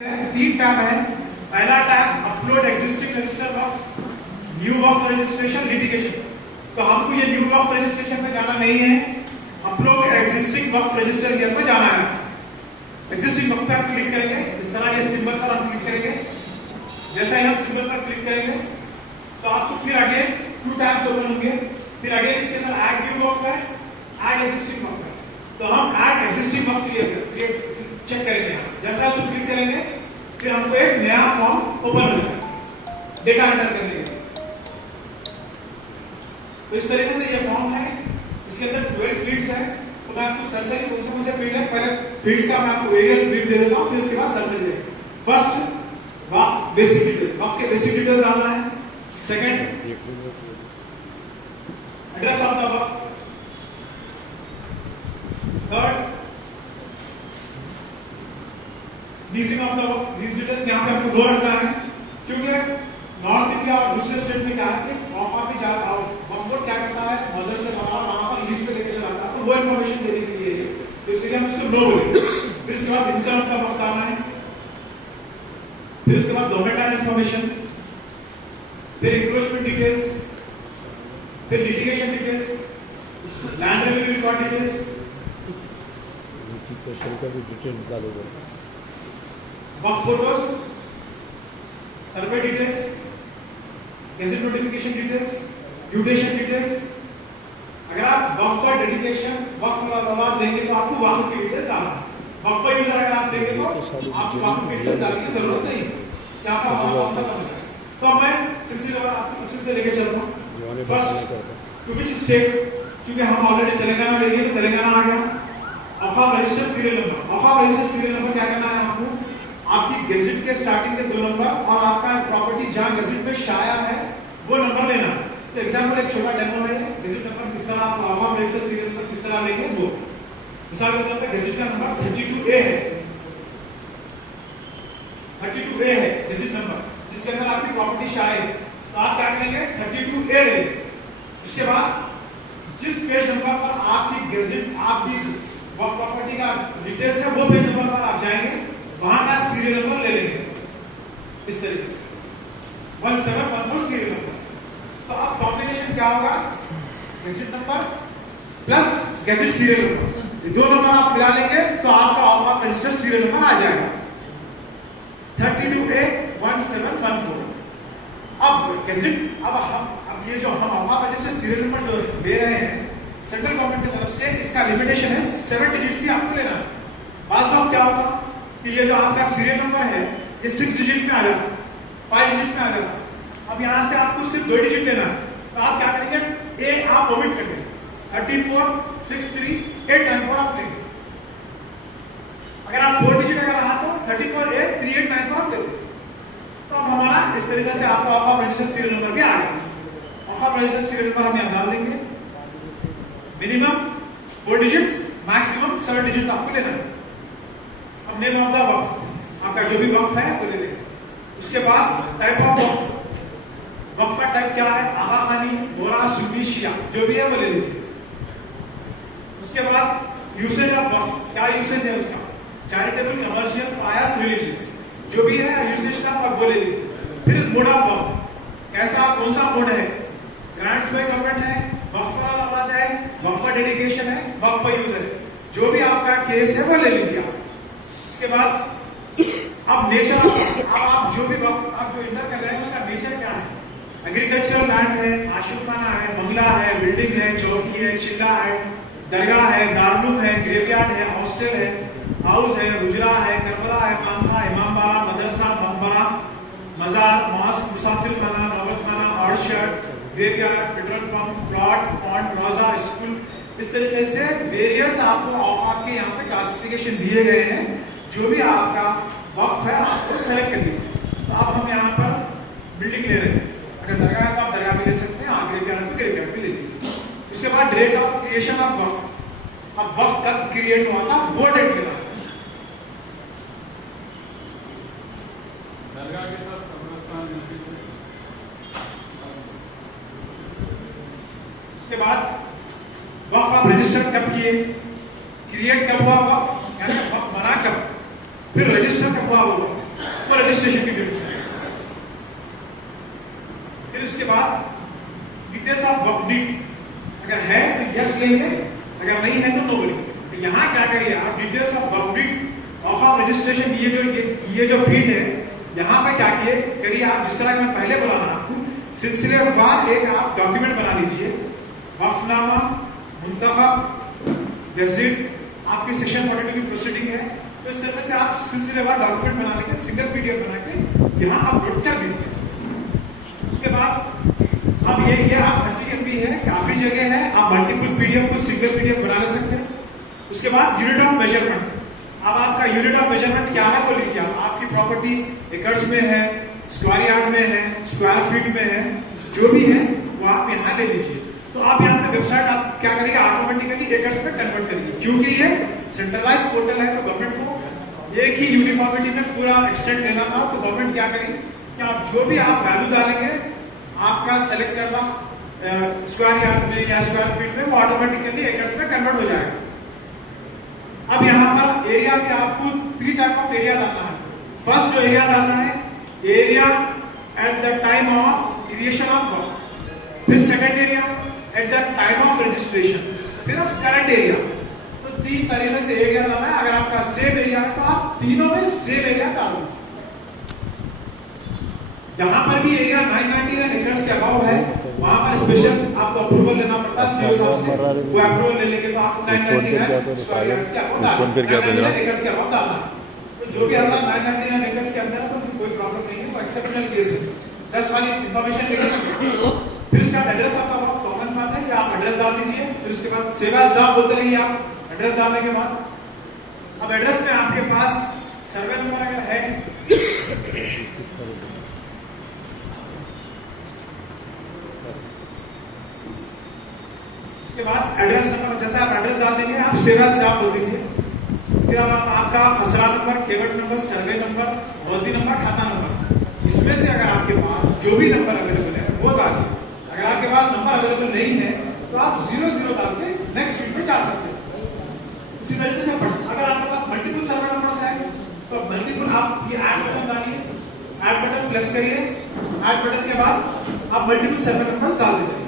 तीन टैब है। पहला tab upload existing register of new Waqf registration litigation. तो हमको ये न्यू वक्फ रजिस्ट्रेशन में जाना नहीं है, upload existing Waqf register here में जाना है। एग्जिस्टिंग वक्फ पर क्लिक करेंगे, इस तरह ये सिंबल पर हम क्लिक करेंगे। जैसे ही हम सिंबल पर क्लिक करेंगे तो आपको फिर आगे टू टैब्स ओपन होंगे। फिर आगे इसके अंदर ऐड न्यू वक्फ है, ऐड एग्जिस्टिंग वक्फ है। तो हम ऐड एग्जिस्टिंग वक्फ क्लियर चेक करेंगे। जैसा उसको क्लिक करेंगे फिर हमको एक नया फॉर्म ओपन होगा डेटा एंटर करने के लिए। तो इस तरीके से ये फॉर्म है, इसके अंदर 12 फील्ड्स है। तो मैं आपको सरसरी कौन से फील्ड है, पहले फील्ड्स का मैं आपको एरियल फील्ड दे देता हूं, फिर उसके बाद सरसरी देंगे। फर्स्ट वक्फ बेसिक डिटेल्स, वक्फ के बेसिक डिटेल्स डालना है। सेकंड एड्रेस ऑफ द वक्फ। थर्ड डीसिंग ऑफ द वक्फ। these डिटेल्स यहाँ पे आपको दो रखना है, क्योंकि नॉर्थ इंडिया और दूसरे स्टेट में क्या है कि वक्फ भी वक्फ बोर्ड क्या करता है, मदर से वहां पर लिस्ट पे लेके चला आता है, तो वो इन्फॉर्मेशन देने के लिए है। तो इसलिए हम उसको नो बोलेंगे। फिर इसके बाद इनकम ऑफ द वक्फ डालना है। फिर इसके बाद डोमेटाइल इन्फॉर्मेशन, फिर इंक्रोचमेंट डिटेल्स, फिर litigation details, land revenue record details, वक्फ photos, survey details, gazette notification details, mutation details. अगर आप वक्फ पर डेडिकेशन वक्फ देंगे तो आपको वक्फ की डिटेल्स डालना है। वक्फ पर यूजर अगर आप देंगे तो आपको वक्फ की डिटेल्स डालने की जरूरत नहीं है, यहाँ पर वक्फ खत्म हो जाएगा। तो मैं 60 लेवल आपको क्वेश्चन से लेके चल रहा हूँ। फर्स्ट टू विच स्टेट, क्योंकि हम ऑलरेडी तेलंगाना लेंगे तो तेलंगाना आ गया। वक्फ रजिस्टर सीरियल नंबर, वक्फ रजिस्टर सीरियल नंबर क्या करना है आपको, आपकी गेजेट के स्टार्टिंग के 2 नंबर और आपका प्रॉपर्टी जहां गेजेट में शाया है वो नंबर लेना है। तो एग्जांपल एक छोटा डेमो है, गेजेट नंबर किस तरह आप वक्फ रजिस्टर सीरियल नंबर किस तरह लेंगे वो। मिसाल के तौर पे गेजेट का नंबर 32A है, 32A है गेजेट नंबर, जिसके अंदर आपकी प्रॉपर्टी शाया है। तो आप क्या करेंगे, 32A लेंगे। उसके बाद जिस पेज नंबर पर आपकी गेजेट आपकी वक्फ प्रॉपर्टी का डिटेल्स है वो पेज नंबर पर आप जाएंगे, वहां का सीरियल नंबर ले लेंगे इस तरीके से 1714 सीरियल नंबर। तो अब कॉम्बिनेशन क्या होगा, gazette number plus gazette serial number, ये 2 नंबर आप मिला लेंगे तो आपका वक्फ रजिस्टर सीरियल नंबर आ जाएगा 32A 1714। अब गेजेट अब ये जो हम वक्फ रजिस्टर सीरियल नंबर जो दे रहे हैं सेंट्रल गवर्नमेंट की तरफ से, इसका लिमिटेशन है 7 डिजिट ही आपको लेना है। बात क्या होगा कि ये जो आपका सीरियल नंबर है ये 6 डिजिट में आ जाता, 5 डिजिट में आ जाता। अब यहां से आपको सिर्फ 2 डिजिट लेना है, तो आप क्या करेंगे, ए आप ओमिट कर देंगे, 3463 आप लेंगे। अगर आप 4 डिजिट अगर रहा तो 34A 3894 आप ले लेंगे। तो अब हमारा इस तरीके से आपका वक्फ रजिस्टर सीरियल नंबर भी आ गया। वक्फ रजिस्टर सीरियल नंबर हम यहां डाल देंगे, मिनिमम 4 डिजिट्स, मैक्सिमम 7 डिजिट्स आपको लेना है। अब नेम ऑफ द वक्फ, आपका जो भी वक्फ है वो ले लेंगे। उसके बाद टाइप ऑफ वक्फ, वक्फ का टाइप क्या है, आगा खानी, बोरा, सूफी, शिया, जो भी है वो ले लीजिए। उसके बाद यूसेज ऑफ वक्फ, क्या यूसेज है उसका, चैरिटेबल, कमर्शियल, पायस, रिलीजियस, जो भी है यूसेज का आप वो ले लीजिए। फिर मोड ऑफ वक्फ, कैसा कौन सा मोड है, ग्रांट्स बाय गवर्नमेंट है, वक्फ का आबाद है, वक्फ का डेडिकेशन है, वक्फ का यूज है, जो भी आपका केस है वो ले लीजिए आप। उसके बाद अब नेचर, अब आप जो भी वक्फ आप जो इंटर कर रहे हैं उसका नेचर क्या है, एग्रीकल्चरल लैंड है, आशुखाना है, बंगला है, बिल्डिंग है, चौकी है, चिल्ला है, दरगाह है, दारुल है, ग्रेवयार्ड है, हॉस्टल है, हाउस है, हुजरा है, करबला है, खानका, इमामबाड़ा, मदरसा, मकबरा, मजार, मॉस्क, मुसाफिर खाना, नौबत खाना, orchard, graveyard, petrol pump, plot, pond, रोजा, स्कूल। इस तरीके से वेरियस आपको आपके यहाँ पे क्लासिफिकेशन दिए गए हैं। जो भी आपका वक्फ है आपको सेलेक्ट कर लीजिए। तो अब हम यहाँ पर बिल्डिंग ले रहे हैं, अगर दरगाह है तो आप दरगाह भी ले सकते हैं, ग्रेवयार्ड तो ग्रेवयार्ड भी ले लीजिए। उसके बाद डेट ऑफ क्रिएशन ऑफ वक्फ, अब वक्फ कब क्रिएट हुआ था वो डेट लेना है। उसके बाद वक्फ आप रजिस्टर कब किए, क्रिएट कब हुआ वक्फ, यानी वक्फ बना कब, फिर रजिस्टर कब हुआ वक्फ, रजिस्ट्रेशन की डेट। फिर उसके बाद डिटेल्स ऑफ वर्क डीड, अगर है तो यस लेंगे, अगर नहीं है तो नो लेंगे। तो यहाँ क्या करिए आप, details of work deed of registration, ये जो फील्ड है यहाँ पे क्या करिए आप, जिस तरह मैं पहले बोला ना आपको, सिलसिलेवार एक आप डॉक्यूमेंट बना लीजिए। वक्फनामा, मुंतखब, गज़ेट, आपकी सेक्शन 42 की प्रोसीडिंग है, तो इस तरह से आप सिलसिलेवार डॉक्यूमेंट बना लेके सिंगल पीडीएफ बना के यहाँ अपलोड कर दीजिए। उसके बाद अब ये आप 30 MB है, काफी जगह है, आप मल्टीपल पीडीएफ को सिंगल पीडीएफ बना ले सकते हैं। उसके बाद यूनिट ऑफ मेजरमेंट, अब आपका यूनिट ऑफ मेजरमेंट क्या है तो लीजिए आप, आपकी प्रॉपर्टी एकड़्स में है, स्क्वायर यार्ड में है, स्क्वायर फीट में है, जो भी है वो आप यहाँ ले लीजिए। तो आप यहाँ पे वेबसाइट आप क्या करेंगे, ऑटोमेटिकली एकड़्स में कन्वर्ट करेंगे, क्योंकि ये सेंट्रलाइज पोर्टल है। तो गवर्नमेंट को एक ही यूनिफॉर्मिटी में पूरा एक्सटेंड लेना था, तो गवर्नमेंट क्या करेगी कि आप जो भी आप वैल्यू डालेंगे आपका सेलेक्ट करना स्क्वायर यार्ड में या स्क्वायर फीट में, वो ऑटोमेटिकली एकड़्स में कन्वर्ट हो जाएगा। अब यहाँ पर एरिया पे आपको 3 टाइप ऑफ एरिया डालना है। फर्स्ट जो एरिया डालना है, area at the time of creation of work, फिर second area at the time of registration, फिर करंट एरिया। तो 3 तरीके से एरिया डालना है। अगर आपका सेम एरिया है तो आप तीनों में सेम एरिया डाल दो। जहां पर भी एरिया 999 एकड़्स के अबाव है, वहां पर स्पेशल आपको अप्रूवल लेना पड़ता है सीओ साहब से। वो अप्रूवल ले लेंगे तो आपको 999 स्क्वायर यार्ड्स के अबाव डालना, 999 एकड़्स के अबाव डालना। तो जो भी हमारा 999 एकड़्स के अंदर है तो कोई प्रॉब्लम नहीं है, वो एक्सेप्शनल केस है। जस्ट वाली इंफॉर्मेशन लेके फिर उसका एड्रेस आपका बहुत कॉमन बात है, आप एड्रेस डाल दीजिए। फिर उसके बाद सेव एज जॉब बोलते रहिए आप एड्रेस डालने के बाद। अब एड्रेस में आपके पास सर्वे नंबर अगर है, उसके बाद एड्रेस नंबर, जैसे आप एड्रेस डाल देंगे आप सेव एज जॉब बोल दीजिए। फिर अब आपका खसरा नंबर, केवट नंबर, सर्वे नंबर, रोजी नंबर, खाता नंबर, इसमें से अगर आपके पास जो भी नंबर अवेलेबल है वो डालिए। अगर आपके पास नंबर अवेलेबल नहीं है तो आप 00 डाल के नेक्स्ट शीट में जा सकते हैं। उसी तरीके से अगर आपके पास मल्टीपल सर्वे नंबर्स है तो मल्टीपल आप ये ऐड बटन डालिए, ऐड बटन प्रेस करिए, ऐड बटन के बाद आप मल्टीपल सर्वे नंबर्स डाल दीजिए।